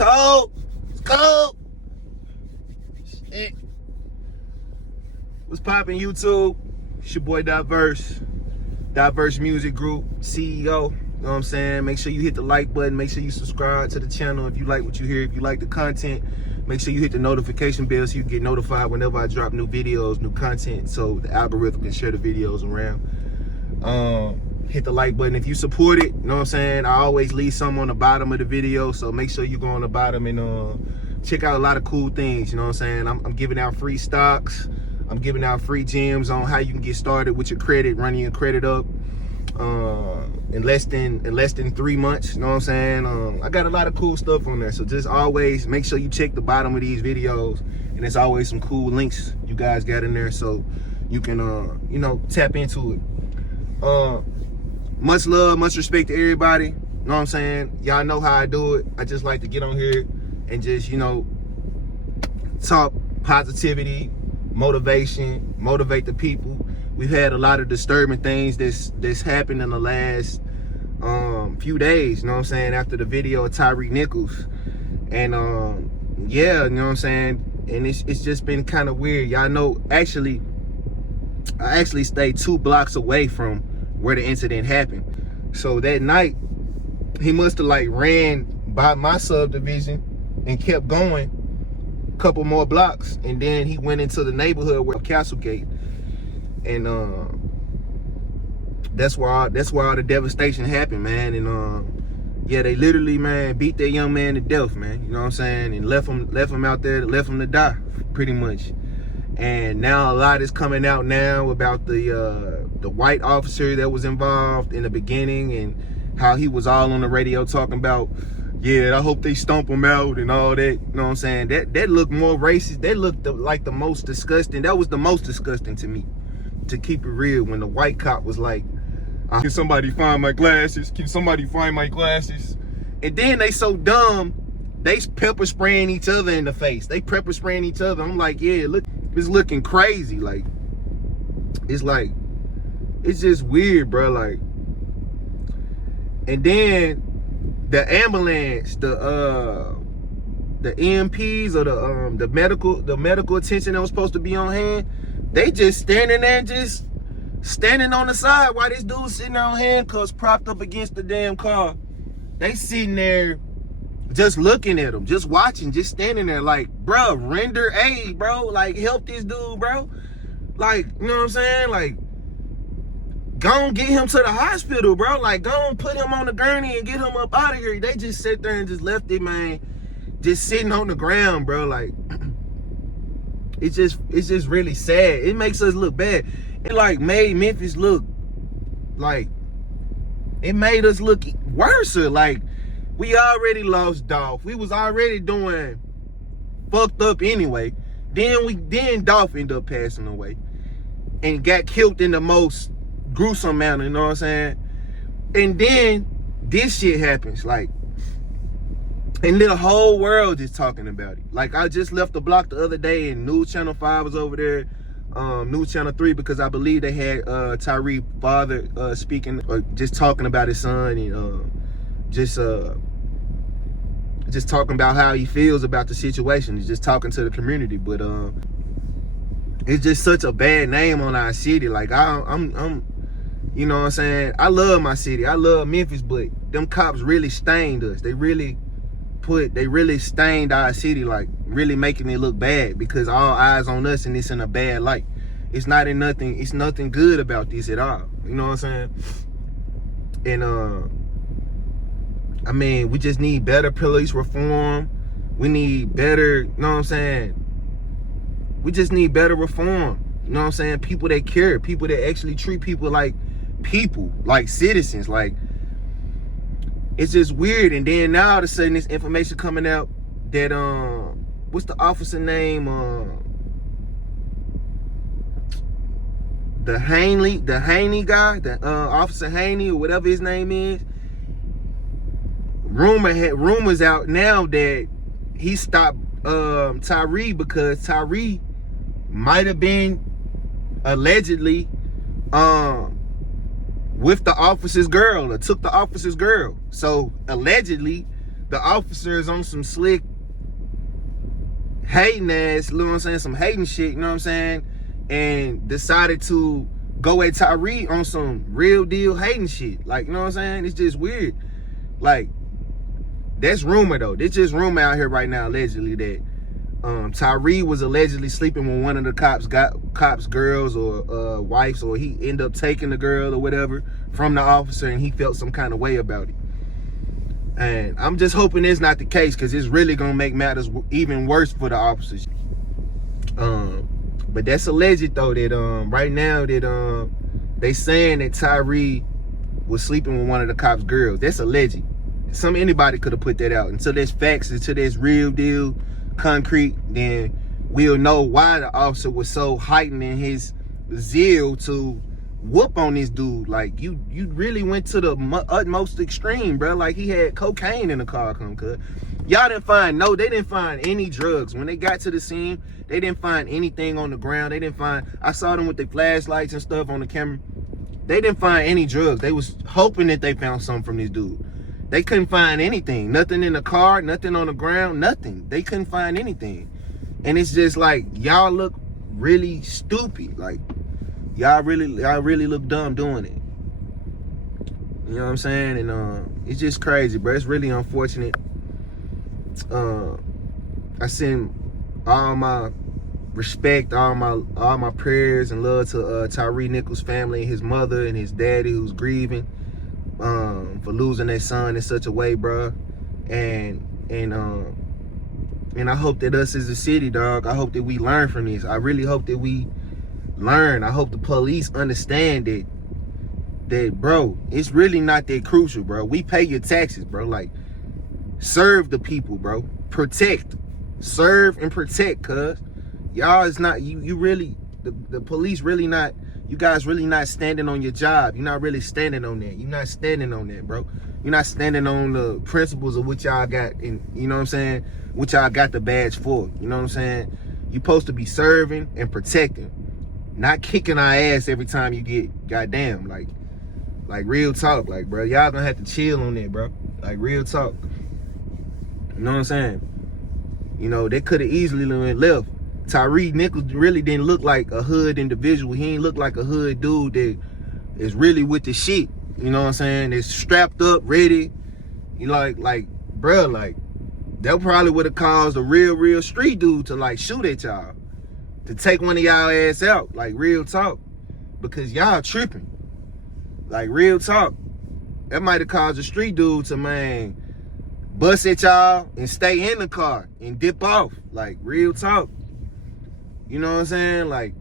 cold. It's cold. Shit. What's poppin', YouTube? It's your boy Diverse Music Group CEO. You know what I'm saying? Make sure you hit the like button. Make sure you subscribe to the channel if you like what you hear. If you like the content, make sure you hit the notification bell so you get notified whenever I drop new videos, new content, so the algorithm can share the videos around. Hit the like button if you support it. You know what I'm saying? I always leave some on the bottom of the video, so make sure you go on the bottom and check out a lot of cool things. You know what I'm saying? I'm giving out free stocks. I'm giving out free gems on how you can get started with your credit, running your credit up in less than 3 months. You know what I'm saying? I got a lot of cool stuff on there, so just always make sure you check the bottom of these videos, and there's always some cool links you guys got in there, so you can you know, tap into it. Much love, much respect to everybody. You know what I'm saying? Y'all know how I do it. I just like to get on here and just, you know, talk positivity, motivation, motivate the people. We've had a lot of disturbing things that's happened in the last few days, you know what I'm saying, after the video of Tyree Nichols. And yeah, you know what I'm saying? And it's just been kind of weird. Y'all know, I actually stayed 2 blocks away from where the incident happened. So that night, he must have like ran by my subdivision and kept going a couple more blocks, and then he went into the neighborhood where Castlegate, and that's where all the devastation happened, man. And yeah, they literally, man, beat that young man to death, man. You know what I'm saying? And left him out there, left him to die, pretty much. And now a lot is coming out now about the white officer that was involved in the beginning, and how he was all on the radio talking about, yeah, I hope they stomp him out and all that. You know what I'm saying? That looked more racist. That looked like the most disgusting. That was the most disgusting to me, to keep it real, when the white cop was like, can somebody find my glasses? Can somebody find my glasses? And then they so dumb, they pepper spraying each other in the face. They pepper spraying each other. I'm like, yeah, look, it's looking crazy. Like, it's just weird, bro. Like, and then the ambulance, the EMPs, or the medical attention that was supposed to be on hand, they just standing there, just standing on the side while this dude's sitting there on handcuffs, propped up against the damn car. They sitting there just looking at him, just watching, just standing there like, bro, render aid, bro. Like, help this dude, bro. Like, you know what I'm saying? Like, go and get him to the hospital, bro. Like, go and put him on the gurney and get him up out of here. They just sat there and just left it, man, just sitting on the ground, bro. Like, it's just really sad. It makes us look bad. It like made Memphis look like, it made us look worse. Like, we already lost Dolph. We was already doing fucked up anyway. Then Dolph ended up passing away and got killed in the most gruesome manner, you know what I'm saying? And then this shit happens, like, and the whole world is talking about it. Like, I just left the block the other day, and News Channel 5 was over there, News Channel 3, because I believe they had Tyree father speaking, or just talking about his son, and just talking about how he feels about the situation. He's just talking to the community. But it's just such a bad name on our city. Like, I'm you know what I'm saying? I love my city. I love Memphis, but them cops really stained us. They really stained our city, like, really making it look bad, because all eyes on us, and it's in a bad light. It's nothing good about this at all. You know what I'm saying? And I mean, we just need better police reform. We need better, you know what I'm saying? We just need better reform. You know what I'm saying? People that care, people that actually treat people, like citizens. Like, it's just weird. And then now all of a sudden, this information coming out that what's the officer name? The Haney guy, Officer Haney, or whatever his name is. Rumors out now that he stopped Tyree because Tyree might have been allegedly with the officer's girl, or took the officer's girl. So allegedly the officers on some slick hating ass, you know what I'm saying, some hating shit, you know what I'm saying, and decided to go at Tyree on some real deal hating shit. Like, you know what I'm saying? It's just weird. Like, that's rumor though. There's just rumor out here right now, allegedly, that Tyree was allegedly sleeping with one of the cops' girls or wives, or he ended up taking the girl or whatever from the officer, and he felt some kind of way about it. And I'm just hoping it's not the case, because it's really gonna make matters even worse for the officers. But that's alleged though, that right now that they saying that Tyree was sleeping with one of the cops' girls. That's alleged. Anybody could have put that out. Until there's facts, until there's real deal, concrete, then we'll know why the officer was so heightened in his zeal to whoop on this dude. Like, you really went to the utmost extreme, bro. Like, he had cocaine in the car. Y'all didn't find, they didn't find any drugs. When they got to the scene, they didn't find anything on the ground. They didn't find, I saw them with their flashlights and stuff on the camera. They didn't find any drugs. They was hoping that they found something from this dude. They couldn't find anything. Nothing in the car, nothing on the ground, nothing. They couldn't find anything. And it's just like, y'all look really stupid. Like, y'all really look dumb doing it. You know what I'm saying? And it's just crazy, bro. It's really unfortunate. I send all my respect, all my prayers and love to Tyree Nichols' family, his mother and his daddy who's grieving for losing their son in such a way, bro. And I hope that us as a city, dog, I hope that we learn from this. I really hope that we learn. I hope the police understand that bro, it's really not that crucial, bro. We pay your taxes, bro. Like, serve the people, bro. Protect. Serve and protect, cuz. Y'all is not, you really, the police really not, you guys really not standing on your job. You're not really standing on that. You're not standing on that, bro. You're not standing on the principles of what y'all got, and you know what I'm saying, what y'all got the badge for. You know what I'm saying? You're supposed to be serving and protecting, not kicking our ass every time you get goddamn. Like real talk. Like, bro, y'all gonna have to chill on that, bro. Like, real talk. You know what I'm saying? You know, they could have easily went left. Tyree Nichols really didn't look like a hood individual. He ain't look like a hood dude that is really with the shit. You know what I'm saying? It's strapped up, ready. You like, bro, like, that probably would have caused a real street dude to like shoot at y'all, to take one of y'all ass out. Like, real talk, because y'all tripping. Like, real talk. That might have caused a street dude to, man, bust at y'all and stay in the car and dip off. Like, real talk. You know what I'm saying? Like,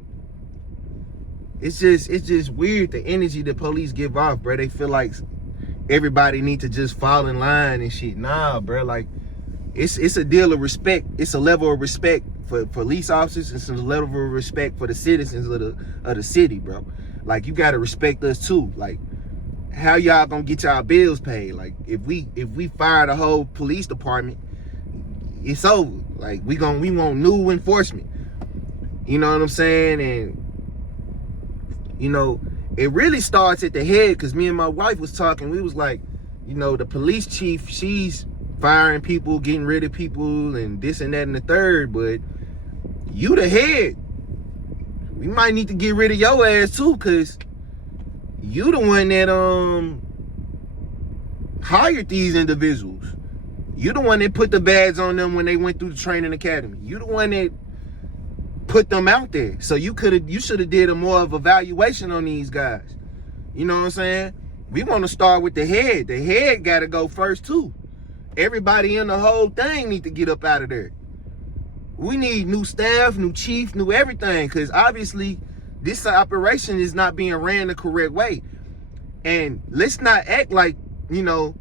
it's just weird, the energy the police give off, bro. They feel like everybody need to just fall in line and shit. Nah, bro. Like, it's a deal of respect. It's a level of respect for police officers. It's a level of respect for the citizens of the city, bro. Like, you gotta respect us too. Like, how y'all gonna get y'all bills paid? Like, if we fire the whole police department, it's over. Like, we want new enforcement. You know what I'm saying? And, you know, it really starts at the head, because me and my wife was talking. We was like, you know, the police chief, she's firing people, getting rid of people, and this and that and the third, but you the head. We might need to get rid of your ass too, because you the one that hired these individuals. You the one that put the badge on them when they went through the training academy. You the one that put them out there. So you should have did a more of evaluation on these guys. You know what I'm saying? We want to start with the head. The head got to go first too. Everybody in the whole thing need to get up out of there. We need new staff, new chief, new everything, because obviously this operation is not being ran the correct way. And let's not act like, you know,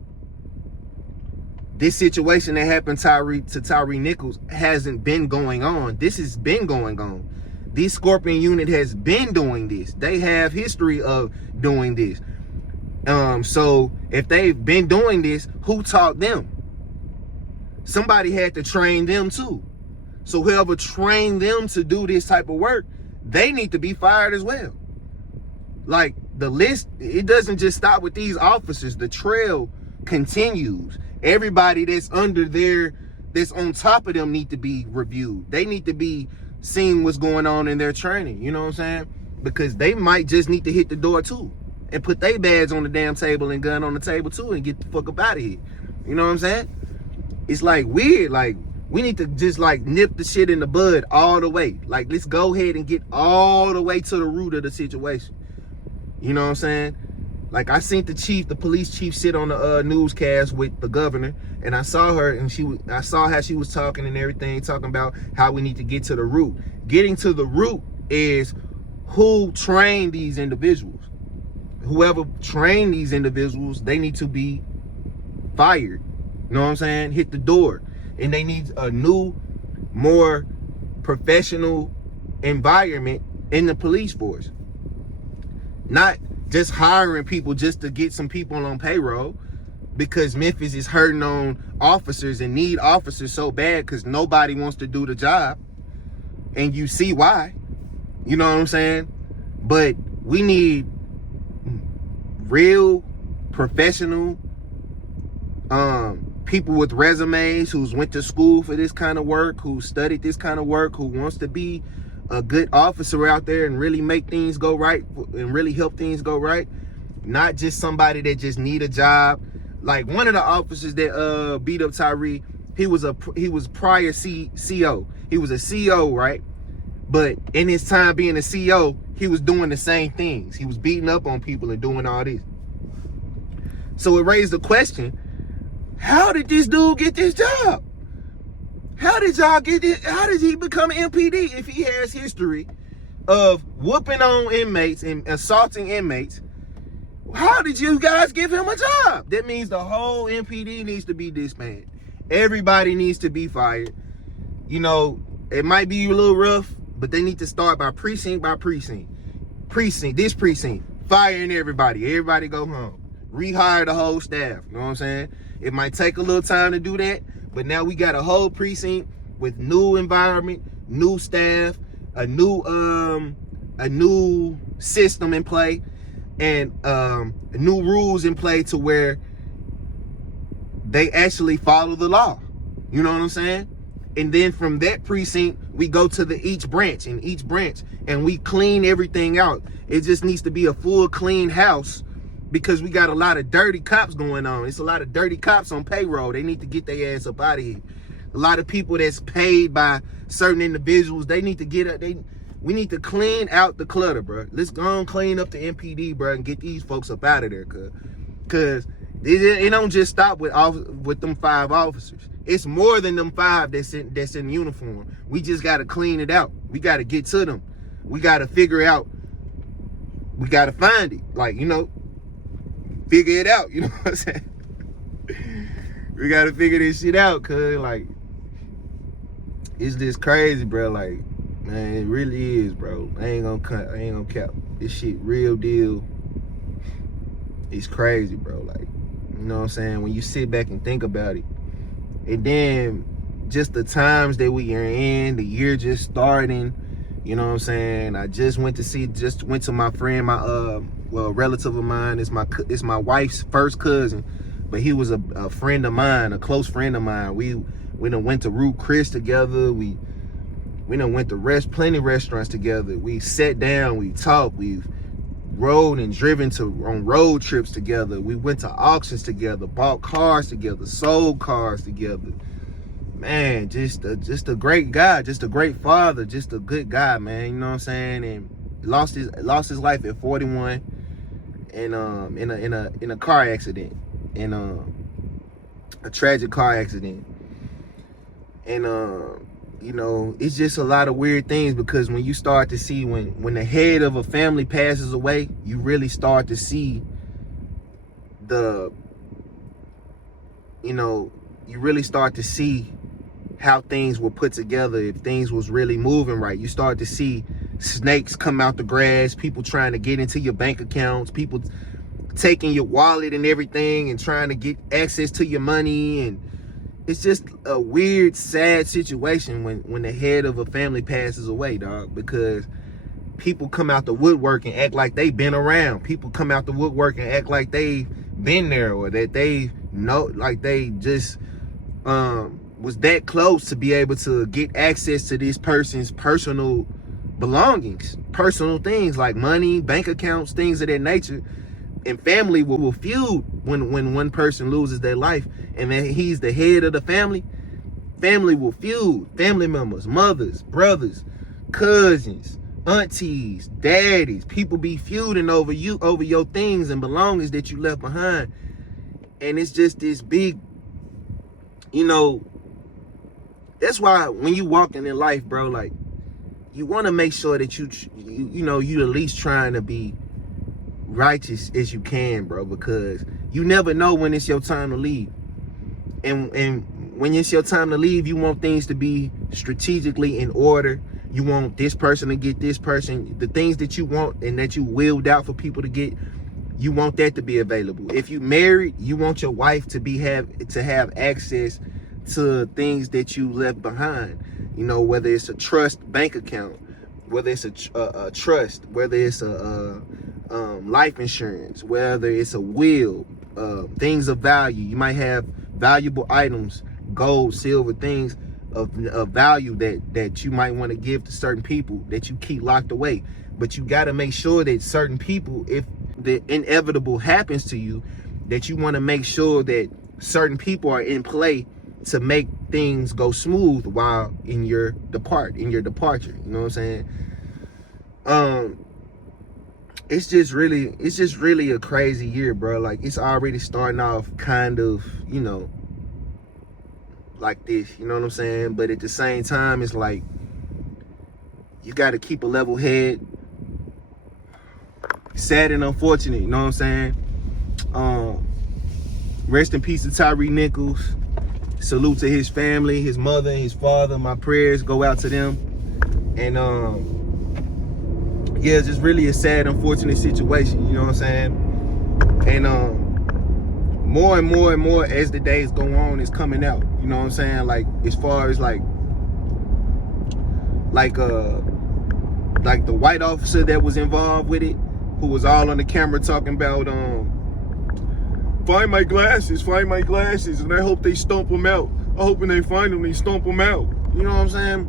this situation that happened to Tyree Nichols hasn't been going on. This has been going on. This Scorpion unit has been doing this. They have history of doing this. So if they've been doing this, who taught them? Somebody had to train them too. So whoever trained them to do this type of work, they need to be fired as well. Like, the list, it doesn't just stop with these officers. The trail continues. Everybody that's under there, that's on top of them, need to be reviewed. They need to be seeing what's going on in their training, you know what I'm saying? Because they might just need to hit the door too and put their badge on the damn table and gun on the table too and get the fuck up out of here. You know what I'm saying? It's like weird. Like, we need to just like nip the shit in the bud all the way. Like, let's go ahead and get all the way to the root of the situation. You know what I'm saying? Like, I seen the police chief sit on the newscast with the governor, and I saw her, and I saw how she was talking and everything, talking about how we need to get to the root. Getting to the root is who trained these individuals. Whoever trained these individuals, they need to be fired. You know what I'm saying? Hit the door. And they need a new, more professional environment in the police force. Not just hiring people just to get some people on payroll, because Memphis is hurting on officers and need officers so bad because nobody wants to do the job. And you see why. You know what I'm saying? But we need real professional people with resumes, who's went to school for this kind of work, who studied this kind of work, who wants to be a good officer out there and really make things go right and really help things go right. Not just somebody that just need a job. Like one of the officers that beat up Tyree, he was prior CO. He was a CO, right? But in his time being a CO, he was doing the same things. He was beating up on people and doing all this. So it raised the question, how did this dude get this job? How did y'all get it? How did he become an MPD if he has history of whooping on inmates and assaulting inmates? How did you guys give him a job? That means the whole MPD needs to be disbanded. Everybody needs to be fired. You know, it might be a little rough, but they need to start by precinct by precinct. This precinct, firing everybody. Everybody go home. Rehire the whole staff. You know what I'm saying? It might take a little time to do that, but now we got a whole precinct with new environment, new staff, a new system in play, and new rules in play to where they actually follow the law. You know what I'm saying? And then from that precinct, we go to each branch, and we clean everything out. It just needs to be a full clean house, because we got a lot of dirty cops going on. It's a lot of dirty cops on payroll. They need to get their ass up out of here. A lot of people that's paid by certain individuals, they need to get up. We need to clean out the clutter, bro. Let's go and clean up the MPD, bro, and get these folks up out of there, cause it don't just stop with them 5 officers. It's more than them 5 that's in uniform. We just gotta clean it out. We gotta get to them. We gotta figure out. We gotta find it. Like, you know, figure it out. You know what I'm saying? We gotta figure this shit out, cause like, it's just crazy, bro. Like, man, it really is, bro. I ain't gonna cap. This shit real deal. It's crazy, bro. Like, you know what I'm saying? When you sit back and think about it, and then just the times that we are in, the year just starting, you know what I'm saying? I just went to my friend, my relative of mine. It's my wife's first cousin, but he was a friend of mine, a close friend of mine. We done went to Root Chris together. We done went to plenty restaurants together. We sat down, we talked, we've rode and driven on road trips together. We went to auctions together, bought cars together, sold cars together. Man, just a great guy, just a great father, just a good guy, man. You know what I'm saying? And lost his life at 41, and in a car accident, in a tragic car accident. And you know, it's just a lot of weird things, because when you start to see, when the head of a family passes away, you really start to see you really start to see how things were put together, if things was really moving right. You start to see snakes come out the grass, people trying to get into your bank accounts, people taking your wallet and everything and trying to get access to your money. And it's just a weird, sad situation when the head of a family passes away, dog, because people come out the woodwork and act like they've been around. People come out the woodwork and act like they've been there, or that they they just was that close to be able to get access to this person's personal belongings, personal things like money, bank accounts, things of that nature. And family will feud when one person loses their life, and then he's the head of the family. Family will feud. Family members, mothers, brothers, cousins, aunties, daddies, people be feuding over your things and belongings that you left behind. And it's just this big, that's why when you walking in life, bro, like, you want to make sure that you at least trying to be righteous as you can, bro, because you never know when it's your time to leave. And when it's your time to leave, you want things to be strategically in order. You want this person to get this person, the things that you want and that you willed out for people to get, you want that to be available. If you married, you want your wife to have access to things that you left behind. Whether it's a trust bank account, whether it's a trust, whether it's a life insurance, whether it's a will, things of value. You might have valuable items, gold, silver, things of value that you might want to give to certain people that you keep locked away. But you got to make sure that certain people, if the inevitable happens to you, that you want to make sure that certain people are in play to make things go smooth while in your departure. You know what I'm saying? It's just really a crazy year, bro. Like, it's already starting off kind of, like this, you know what I'm saying? But at the same time, it's like, you got to keep a level head. Sad and unfortunate, you know what I'm saying? Rest in peace to Tyree Nichols. Salute to his family, his mother, his father. My prayers go out to them. And yeah, it's just really a sad, unfortunate situation, you know what I'm saying? And more and more and more as the days go on, it's coming out, you know what I'm saying? Like, as far as like the white officer that was involved with it, who was all on the camera talking about find my glasses, and I hope they stomp them out. I hope when they find them, they stomp them out. You know what I'm saying?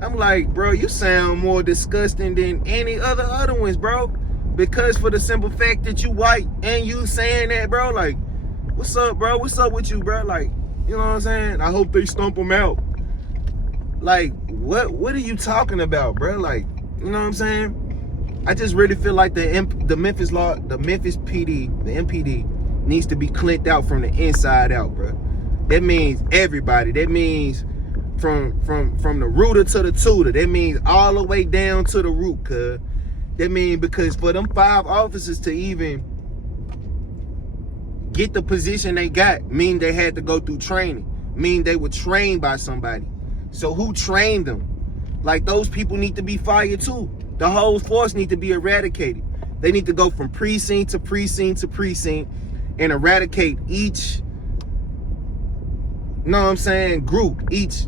I'm like, bro, you sound more disgusting than any other ones, bro. Because for the simple fact that you white and you saying that, bro, like, what's up, bro? What's up with you, bro? Like, you know what I'm saying? I hope they stomp them out. Like, what are you talking about, bro? Like, you know what I'm saying? I just really feel like the Memphis PD, the MPD, needs to be cleaned out from the inside out, bro. That means everybody. That means from the rooter to the tutor. That means all the way down to the root, cuz. That means because for them 5 officers to even get the position they got, mean they had to go through training. Mean they were trained by somebody. So who trained them? Like, those people need to be fired too. The whole force need to be eradicated. They need to go from precinct to precinct to precinct and eradicate each, you know what I'm saying, group, each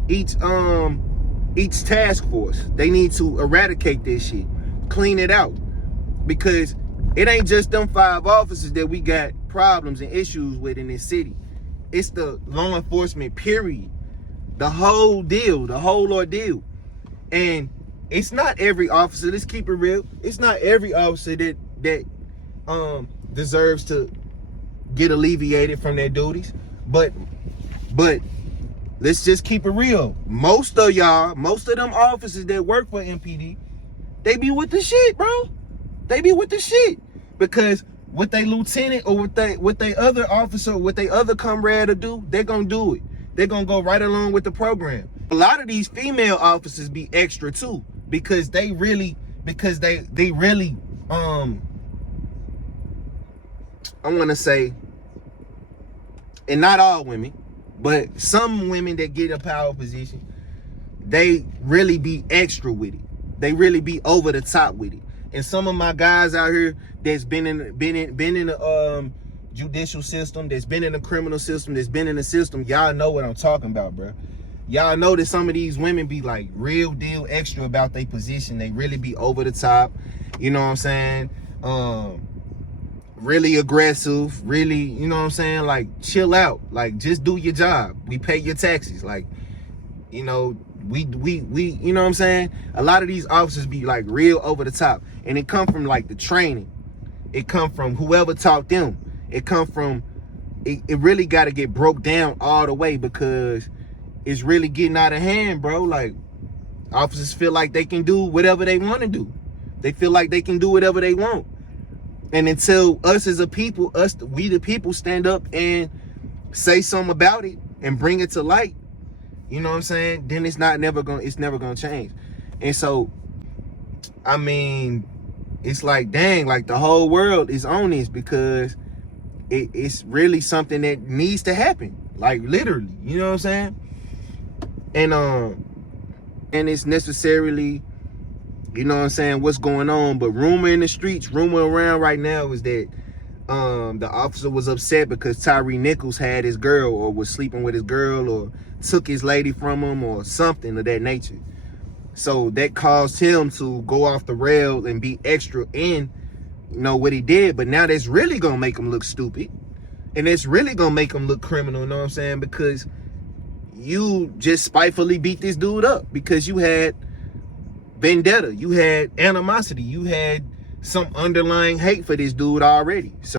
task force. They need to eradicate this shit, clean it out, because it ain't just them 5 officers that we got problems and issues with in this city. It's the law enforcement, period. The whole deal, the whole ordeal. And it's not every officer, let's keep it real. It's not every officer that deserves to get alleviated from their duties. But let's just keep it real. Most of them officers that work for MPD, they be with the shit, bro. They be with the shit. Because what they lieutenant or what they other officer, what they other comrade to do, they're gonna do it. They're gonna go right along with the program. A lot of these female officers be extra too, because they really I wanna say, and not all women, but some women that get a power position, they really be extra with it. They really be over the top with it. And some of my guys out here that's been in the judicial system, that's been in the criminal system, that's been in the system, y'all know what I'm talking about, bro. Y'all know that some of these women be like real deal extra about their position. They really be over the top. You know what I'm saying? really aggressive, really, you know what I'm saying? Like, chill out. Like, just do your job. We pay your taxes. Like, you know, we you know what I'm saying? A lot of these officers be like real over the top, and it come from like the training. It come from whoever taught them. It come from, it really got to get broke down all the way, because it's really getting out of hand, bro. Like, officers feel like they can do whatever they want to do. They feel like they can do whatever they want. And until us as a people, we the people, stand up and say something about it and bring it to light, you know what I'm saying? Then it's never gonna change. And so, I mean, it's like, dang, like the whole world is on this, because it's really something that needs to happen. Like, literally, you know what I'm saying? And it's necessarily, you know what I'm saying, what's going on. But rumor in the streets, rumor around right now is that the officer was upset because Tyree Nichols had his girl, or was sleeping with his girl, or took his lady from him, or something of that nature. So that caused him to go off the rail and be extra in, you know, what he did. But now that's really gonna make him look stupid, and it's really gonna make him look criminal, you know what I'm saying? Because you just spitefully beat this dude up because you had vendetta, you had animosity, you had some underlying hate for this dude already. So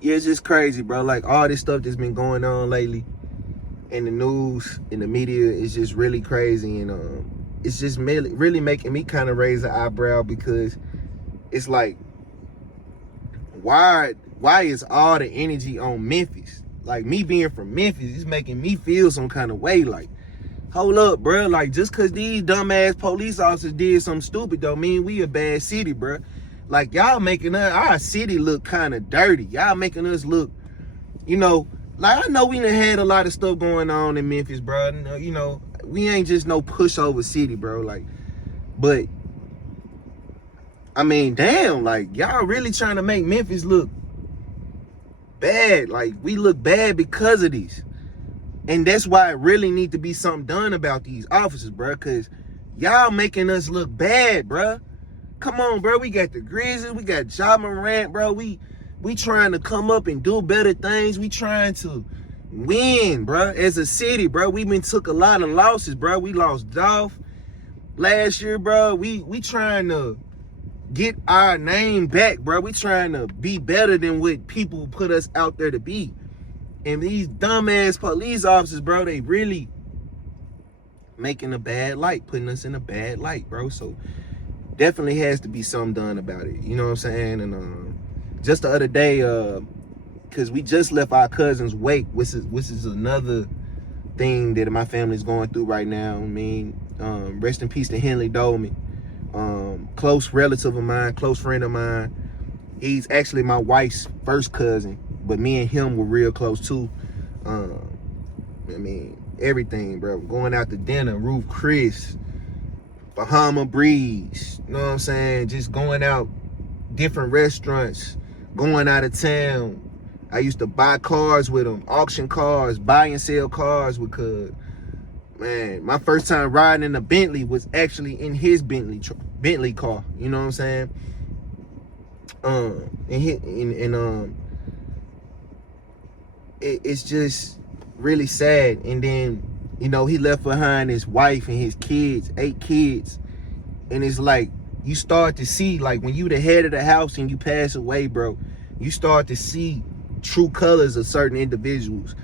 yeah, it's just crazy, bro. Like, all this stuff that's been going on lately in the news, in the media, is just really crazy. And it's just really making me kind of raise an eyebrow, because it's like, why is all the energy on Memphis? Like, me being from Memphis, it's making me feel some kind of way. Like, hold up, bro. Like, just because these dumbass police officers did something stupid don't mean we a bad city, bro. Like, y'all making our city look kind of dirty. Y'all making us look, you know, like, I know we done had a lot of stuff going on in Memphis, bro. You know, we ain't just no pushover city, bro. Like, but, I mean, damn, like, y'all really trying to make Memphis look bad. Like, we look bad because of these. And that's why it really need to be something done about these officers, bro, because y'all making us look bad, bro. Come on, bro. We got the Grizzlies, we got Ja Morant, bro. We trying to come up and do better things. We trying to win, bro. As a city, bro, we been took a lot of losses, bro. We lost Dolph last year, bro. We trying to get our name back, bro. We trying to be better than what people put us out there to be. And these dumbass police officers, bro, they really making a bad light, putting us in a bad light, bro. So definitely has to be something done about it. You know what I'm saying? And just the other day, because we just left our cousin's wake, which is another thing that my family's going through right now. I mean, rest in peace to Henley Dolman, close relative of mine, close friend of mine. He's actually my wife's first cousin, but me and him were real close too. I mean, everything, bro. Going out to dinner, Roof Chris, Bahama Breeze, you know what I'm saying? Just going out, different restaurants, going out of town. I used to buy cars with him, auction cars, buy and sell cars with cuz. Man, my first time riding in a Bentley was actually in his Bentley car, you know what I'm saying? It's just really sad. And then, you know, he left behind his wife and his kids, 8 kids. And it's like, you start to see, like, when you the head of the house and you pass away, bro, you start to see true colors of certain individuals,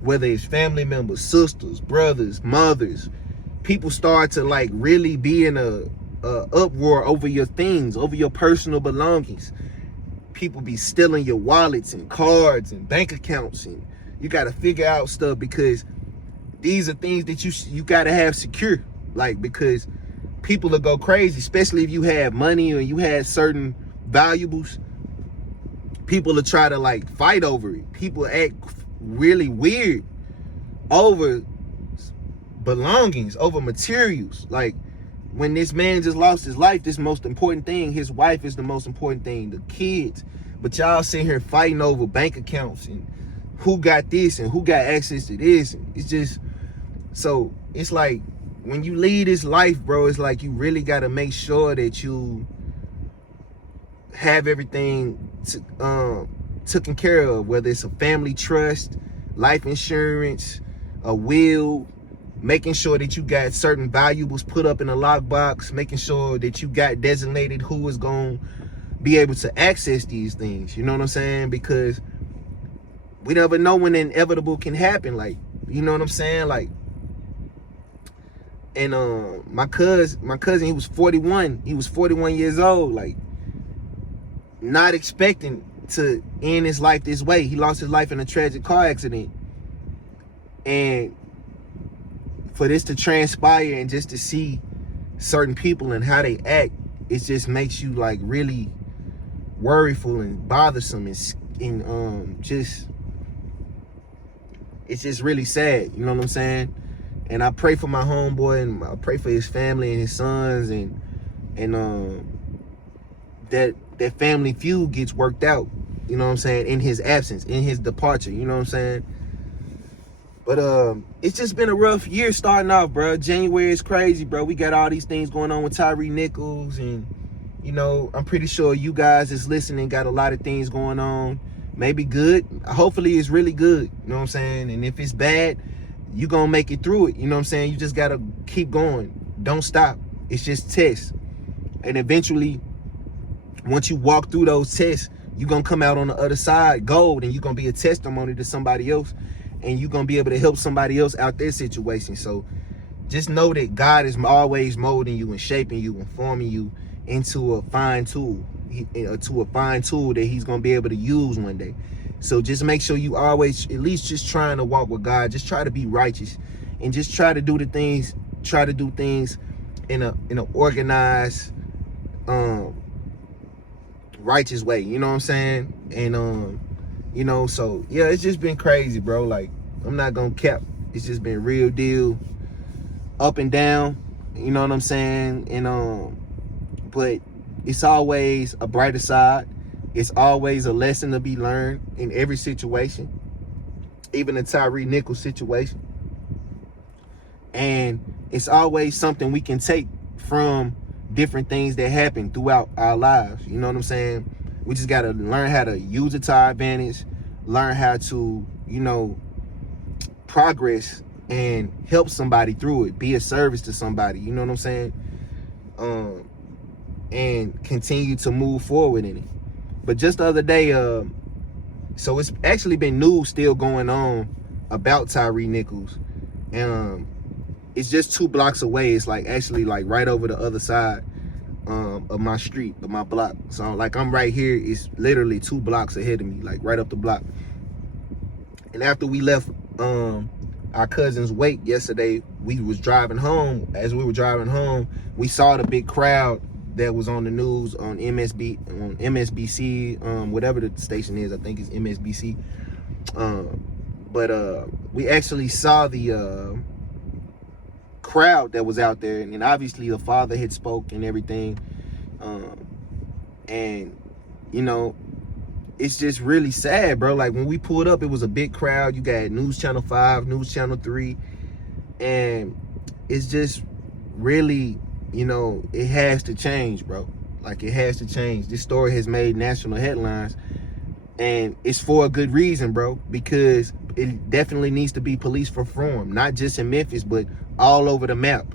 whether it's family members, sisters, brothers, mothers. People start to, like, really be in a uproar over your things, over your personal belongings. People be stealing your wallets and cards and bank accounts, and you got to figure out stuff, because these are things that you got to have secure. Like, because people will go crazy, especially if you have money or you have certain valuables. People will try to, like, fight over it. People act really weird over belongings, over materials. Like, when this man just lost his life, this most important thing, his wife is the most important thing, the kids. But y'all sitting here fighting over bank accounts and who got this and who got access to this. It's just, so it's like, when you lead this life, bro, it's like you really got to make sure that you have everything taken care of, whether it's a family trust, life insurance, a will, making sure that you got certain valuables put up in a lockbox, making sure that you got designated who is going to be able to access these things. You know what I'm saying? Because we never know when the inevitable can happen. Like, you know what I'm saying? Like, and my cousin, he was 41. He was 41 years old, like, not expecting to end his life this way. He lost his life in a tragic car accident. And for this to transpire and just to see certain people and how they act, it just makes you like really worryful and bothersome, and just, it's just really sad. You know what I'm saying? And I pray for my homeboy, and I pray for his family and his sons, and that family feud gets worked out. You know what I'm saying? In his absence, in his departure. You know what I'm saying? But it's just been a rough year starting off, bro. January is crazy, bro. We got all these things going on with Tyre Nichols, and you know, I'm pretty sure you guys that's listening got a lot of things going on. Maybe good. Hopefully it's really good. You know what I'm saying? And if it's bad, you gonna make it through it. You know what I'm saying? You just gotta keep going. Don't stop. It's just tests. And eventually, once you walk through those tests, you're gonna come out on the other side gold, and you're gonna be a testimony to somebody else, and you're gonna be able to help somebody else out their situation. So just know that God is always molding you and shaping you and forming you into a fine tool, that he's gonna be able to use one day. So just make sure you always at least just trying to walk with God. Just try to be righteous, and just try to do things in a organized, righteous way. You know what I'm saying? And you know, so yeah, it's just been crazy, bro. Like, I'm not gonna cap. It's just been real deal, up and down. You know what I'm saying? And but it's always a brighter side. It's always a lesson to be learned in every situation, even the Tyre Nichols situation. And it's always something we can take from different things that happen throughout our lives. You know what I'm saying? We just got to learn how to use it to our advantage, learn how to, you know, progress and help somebody through it, be a service to somebody. You know what I'm saying? And continue to move forward in it. But just the other day, so it's actually been news still going on about Tyre Nichols. And it's just 2 blocks away. It's like actually like right over the other side of my street, of my block. So like I'm right here, it's literally 2 blocks ahead of me, like right up the block. And after we left our cousin's wake yesterday, we was driving home. As we were driving home, we saw the big crowd that was on the news on MSBC, whatever the station is. I think it's MSBC. But we actually saw the crowd that was out there, and obviously the father had spoke and everything. And you know, it's just really sad, bro. Like when we pulled up, it was a big crowd. You got News Channel 5, News Channel 3, and it's just really, you know, it has to change, bro. Like, it has to change. This story has made national headlines, and it's for a good reason, bro, because it definitely needs to be police reform, not just in Memphis, but all over the map.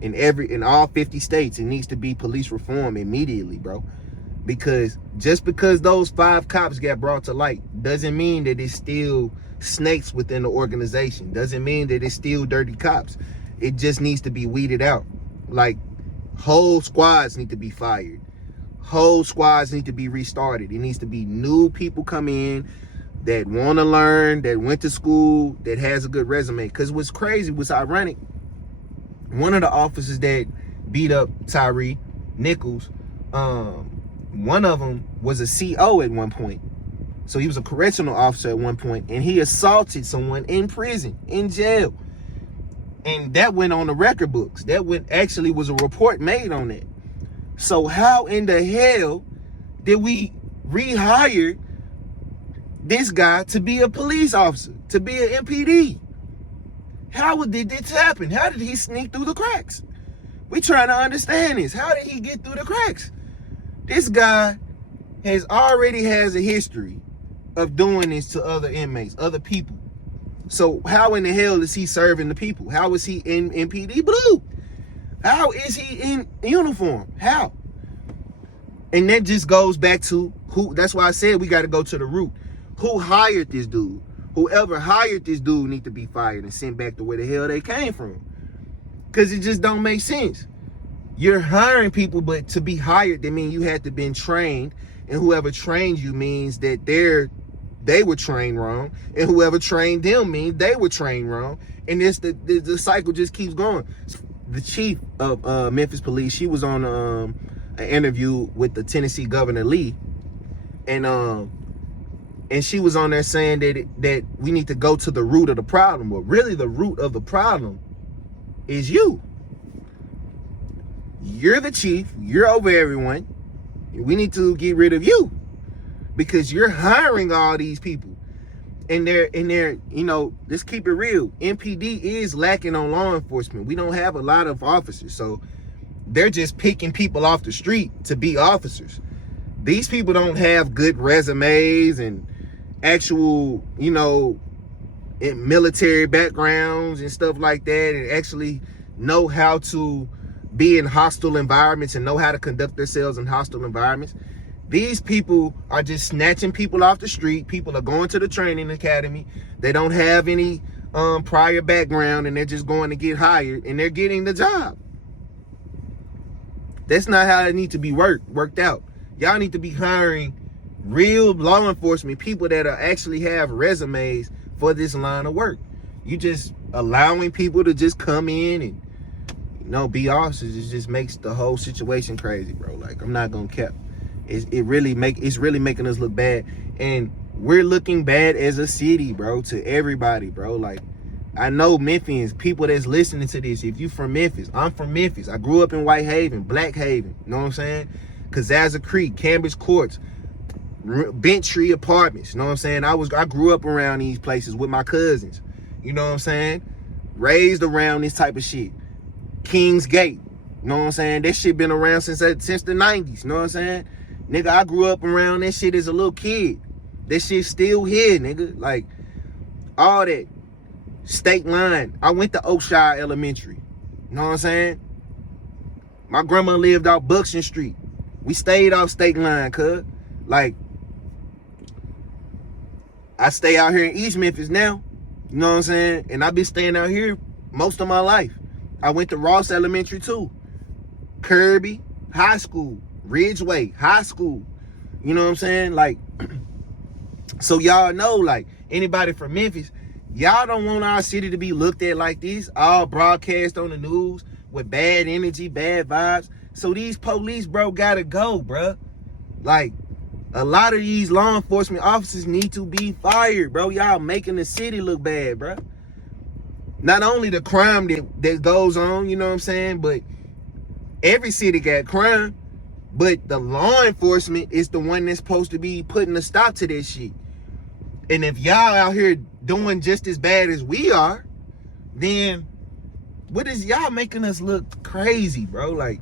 In all 50 states, it needs to be police reform immediately, bro. Because just because those 5 cops got brought to light doesn't mean that it's still snakes within the organization. Doesn't mean that it's still dirty cops. It just needs to be weeded out. Like, whole squads need to be fired. Whole squads need to be restarted. It needs to be new people come in that want to learn, that went to school, that has a good resume. Because what's crazy, what's ironic, one of the officers that beat up Tyre Nichols, one of them was a CO at one point. So he was a correctional officer at one point, and he assaulted someone in prison, in jail. And that went on the record books. That actually was a report made on that. So how in the hell did we rehire this guy to be a police officer, to be an MPD? How did this happen? How did he sneak through the cracks? We trying to understand this. How did he get through the cracks? This guy already has a history of doing this to other inmates, other people. So how in the hell is he serving the people? How is he in MPD blue? How is he in uniform? How? And that just goes back to who. That's why I said we got to go to the root. Who hired this dude? Whoever hired this dude need to be fired and sent back to where the hell they came from. Because it just don't make sense. You're hiring people, but to be hired, that means you had to been trained. And whoever trained you means that they were trained wrong. And whoever trained them means they were trained wrong. And the cycle just keeps going. The chief of Memphis Police, she was on an interview with the Tennessee Governor Lee. And she was on there saying that we need to go to the root of the problem. But really the root of the problem is you. You're the chief. You're over everyone. We need to get rid of you because you're hiring all these people. And they're, you know, let's keep it real. MPD is lacking on law enforcement. We don't have a lot of officers. So they're just picking people off the street to be officers. These people don't have good resumes and actual, you know, military backgrounds and stuff like that, and actually know how to be in hostile environments and know how to conduct themselves in hostile environments. These people are just snatching people off the street. People are going to the training academy. They don't have any prior background, and they're just going to get hired, and they're getting the job. That's not how it needs to be worked out. Y'all need to be hiring real law enforcement people that are actually have resumes for this line of work. You just allowing people to just come in and, you know, be officers. It just makes the whole situation crazy, bro. Like, I'm not gonna cap. It's really making us look bad, and we're looking bad as a city, bro, to everybody, bro. Like, I know Memphians, people that's listening to this, if you from Memphis, I'm from Memphis. I grew up in White Haven, Black Haven, you know what I'm saying? Kazaza Creek, Cambridge Courts, Bent Tree Apartments, you know what I'm saying? I grew up around these places with my cousins, you know what I'm saying? Raised around this type of shit. Kings Gate, you know what I'm saying? That shit been around since the 90s, you know what I'm saying? Nigga, I grew up around that shit as a little kid. That shit's still here, nigga. Like, all that. State line. I went to Oakshire Elementary. You know what I'm saying? My grandma lived off Buxton Street. We stayed off State line, cuz. Like, I stay out here in East Memphis now. You know what I'm saying? And I've been staying out here most of my life. I went to Ross Elementary too. Kirby High School. Ridgeway High School. You know what I'm saying? Like, so y'all know, like, anybody from Memphis, y'all don't want our city to be looked at like this, all broadcast on the news with bad energy, bad vibes. So these police, bro, gotta go, bro. Like, a lot of these law enforcement officers need to be fired, bro. Y'all making the city look bad, bro. Not only the crime that goes on, you know what I'm saying, but every city got crime. But the law enforcement is the one that's supposed to be putting a stop to this shit. And if y'all out here doing just as bad as we are, then what is y'all making us look crazy, bro? Like,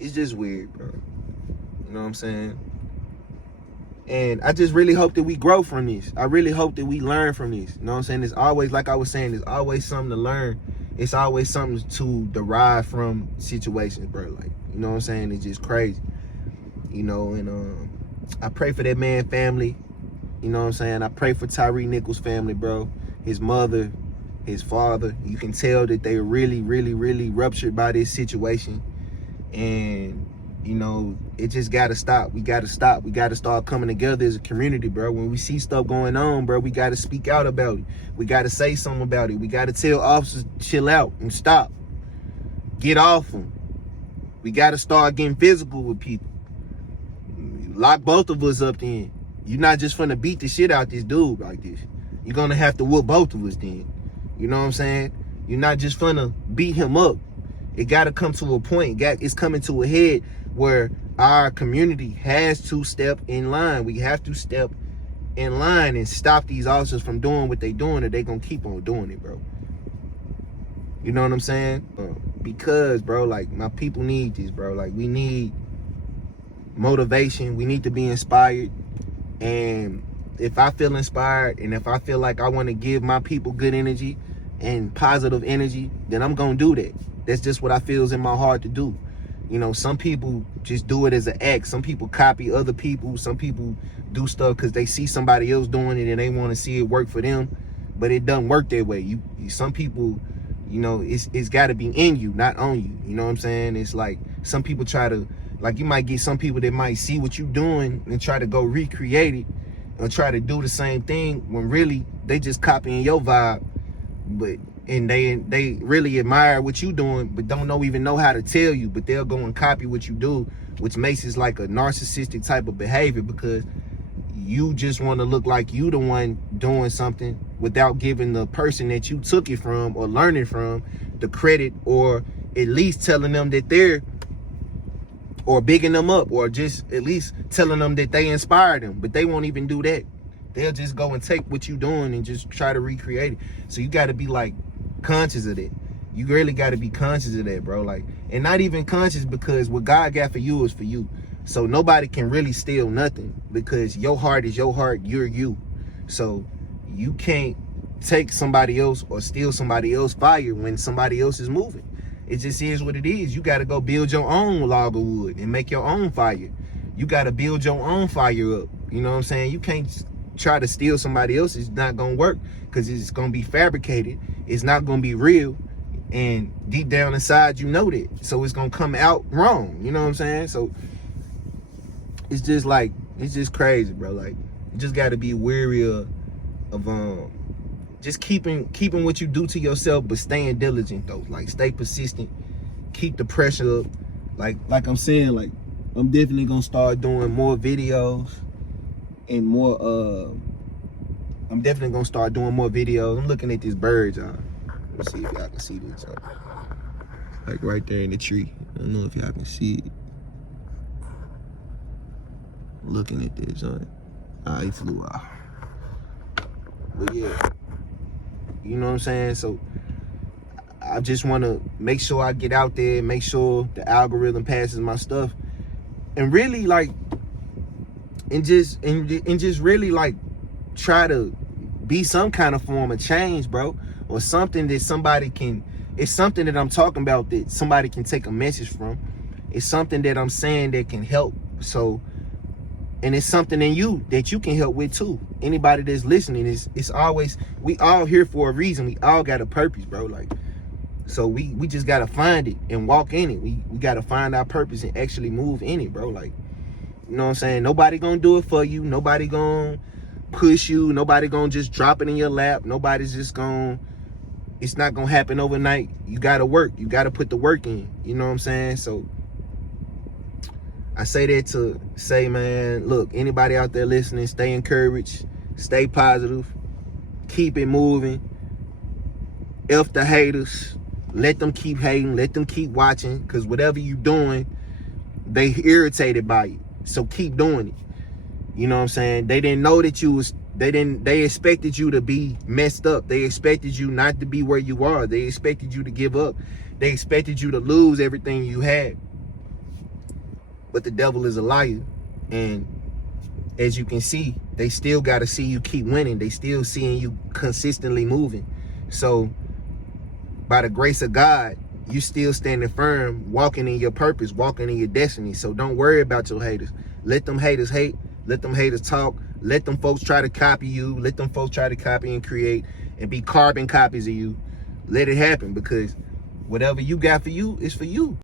it's just weird, bro. You know what I'm saying? And I just really hope that we grow from this. I really hope that we learn from this. You know what I'm saying? It's always, like I was saying, there's always something to learn. It's always something to derive from situations, bro. Like, you know what I'm saying? It's just crazy. You know, and I pray for that man's family. You know what I'm saying? I pray for Tyree Nichols' family, bro. His mother, his father. You can tell that they really, really, really ruptured by this situation. And, you know, it just gotta stop. We gotta stop. We gotta start coming together as a community, bro. When we see stuff going on, bro, we gotta speak out about it. We gotta say something about it. We gotta tell officers, chill out and stop. Get off them. We gotta start getting physical with people. Lock both of us up then. You're not just finna beat the shit out this dude like this. You're gonna have to whoop both of us then. You know what I'm saying? You're not just finna beat him up. It gotta come to a point. It's coming to a head where our community has to step in line. We have to step in line and stop these officers from doing what they doing, or they gonna keep on doing it, bro. You know what I'm saying? Because, bro, like, my people need this, bro. Like, we need motivation. We need to be inspired. And if I feel inspired, and if I feel like I want to give my people good energy and positive energy, then I'm gonna do that. That's just what I feel is in my heart to do. You know, some people just do it as an act. Some people copy other people. Some people do stuff because they see somebody else doing it and they want to see it work for them, but it doesn't work that way. Some people, you know, it's got to be in you, not on you. You know what I'm saying? It's like some people try to, like, you might get some people that might see what you're doing and try to go recreate it or try to do the same thing when really they just copying your vibe, and they really admire what you doing, but don't even know how to tell you, but they'll go and copy what you do, which makes it like a narcissistic type of behavior, because you just want to look like you the one doing something without giving the person that you took it from or learning from the credit, or at least telling them that they're, or bigging them up, or just at least telling them that they inspired them. But they won't even do that. They'll just go and take what you're doing and just try to recreate it. So you got to be like conscious of that. You really got to be conscious of that, bro. Like, and not even conscious, because what God got for you is for you. So nobody can really steal nothing, because your heart is your heart, you're you. So you can't take somebody else or steal somebody else's fire when somebody else is moving. It just is what it is. You got to go build your own log of wood and make your own fire. You got to build your own fire up. You know what I'm saying? You can't try to steal somebody else. It's not going to work, because it's going to be fabricated. It's not going to be real. And deep down inside, you know that. So it's going to come out wrong. You know what I'm saying? So it's just like, it's just crazy, bro. Like, you just got to be wary of just keeping what you do to yourself, but staying diligent though. Like, stay persistent, keep the pressure up. Like I'm saying, like, I'm definitely gonna start doing more videos and more. I'm definitely gonna start doing more videos. I'm looking at this bird, y'all. Let's see if y'all can see this. Like right there in the tree. I don't know if y'all can see it. Looking at this, he flew off. But yeah, you know what I'm saying? So I just want to make sure I get out there, make sure the algorithm passes my stuff, and really like, and just really like try to be some kind of form of change, bro, or something that somebody can. It's something that I'm talking about that somebody can take a message from. It's something that I'm saying that can help. So, and it's something in you that you can help with too. Anybody that's listening, it's always, we all here for a reason. We all got a purpose, bro. Like, so we just gotta find it and walk in it. We gotta find our purpose and actually move in it, bro. Like, you know what I'm saying? Nobody gonna do it for you. Nobody gonna push you. Nobody gonna just drop it in your lap. Nobody's just gonna, it's not gonna happen overnight. You gotta work. You gotta put the work in. You know what I'm saying? So I say that to say, man, look, anybody out there listening, stay encouraged, stay positive, keep it moving. F the haters, let them keep hating, let them keep watching, because whatever you're doing, they irritated by it. So keep doing it. You know what I'm saying? They didn't know that you was, they expected you to be messed up. They expected you not to be where you are. They expected you to give up. They expected you to lose everything you had. But the devil is a liar. And as you can see, they still got to see you keep winning. They still seeing you consistently moving. So by the grace of God, you still standing firm, walking in your purpose, walking in your destiny. So don't worry about your haters. Let them haters hate. Let them haters talk. Let them folks try to copy you. Let them folks try to copy and create and be carbon copies of you. Let it happen, because whatever you got for you is for you.